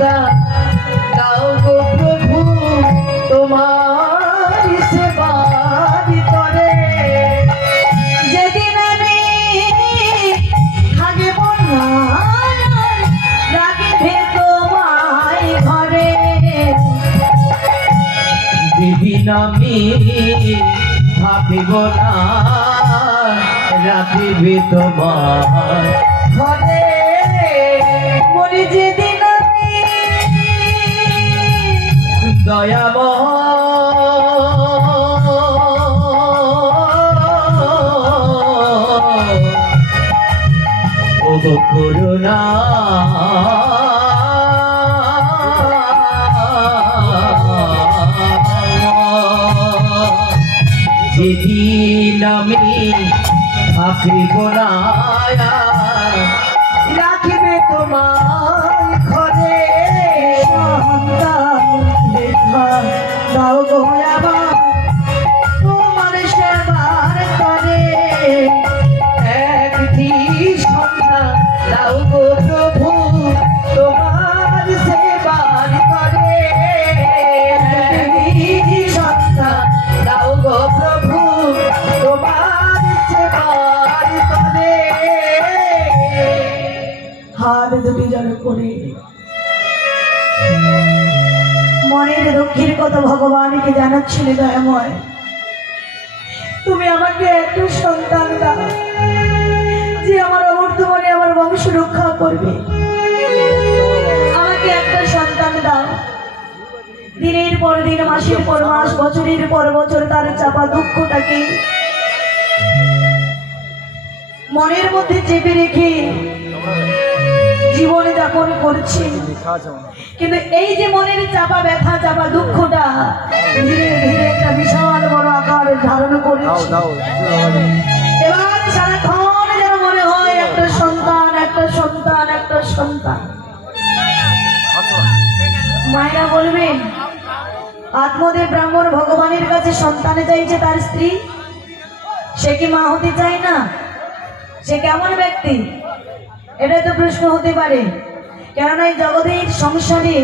সন্তান দাও গো প্রভু তোমার সেবার তরে। যেদিন আমি থাকব না রাখবে তোমায় ঘরে, যেদিন আমি ভাবিব না রাখিবে তোমার ঘরে। মরে যেদিন আমি দয়াময় ও গো করুণা যেদিন আমি থাকিব না রাখিবে তোমার ঘরে। সন্তান লেখা দাও গো আমার তোমার সেবার করে। একটি সন্তান দাও গো প্রভু তোমার সেবার করে। একটি সন্তান দাও গো প্রভু তোমার সেবার করে। হাত দুটি যেন করে মনের দুঃখের কথা ভগবানকে জানাচ্ছিলে দয়াময়। তুমি আমাকে একটা সন্তান দাও যে আমার অবর্তমানে আমার বংশ রক্ষা করবে। আমাকে একটা সন্তান দাও, দিনের পর দিন মাসের পর মাস বছরের পর বছর তার চাপা দুঃখটাকে মনের মধ্যে চেপে রেখে জীবনে যাপন করছি। কিন্তু এই যে মনের চাপা ব্যথা চাপা দুঃখটা ধীরে ধীরে একটা বিশাল বড় আকার ধারণ করেছে। এবার সারাক্ষণ যেন মনে হয় একটা সন্তান একটা সন্তান একটা সন্তান। মায়েরা বলবেন আত্মদেব ব্রাহ্মণ ভগবানের কাছে সন্তানে চাইছে তার স্ত্রী, সে কি মা হতে চায় না? সে কেমন ব্যক্তি? এটা তো প্রশ্ন হতে পারে। কেননা এই জগতের সংসারে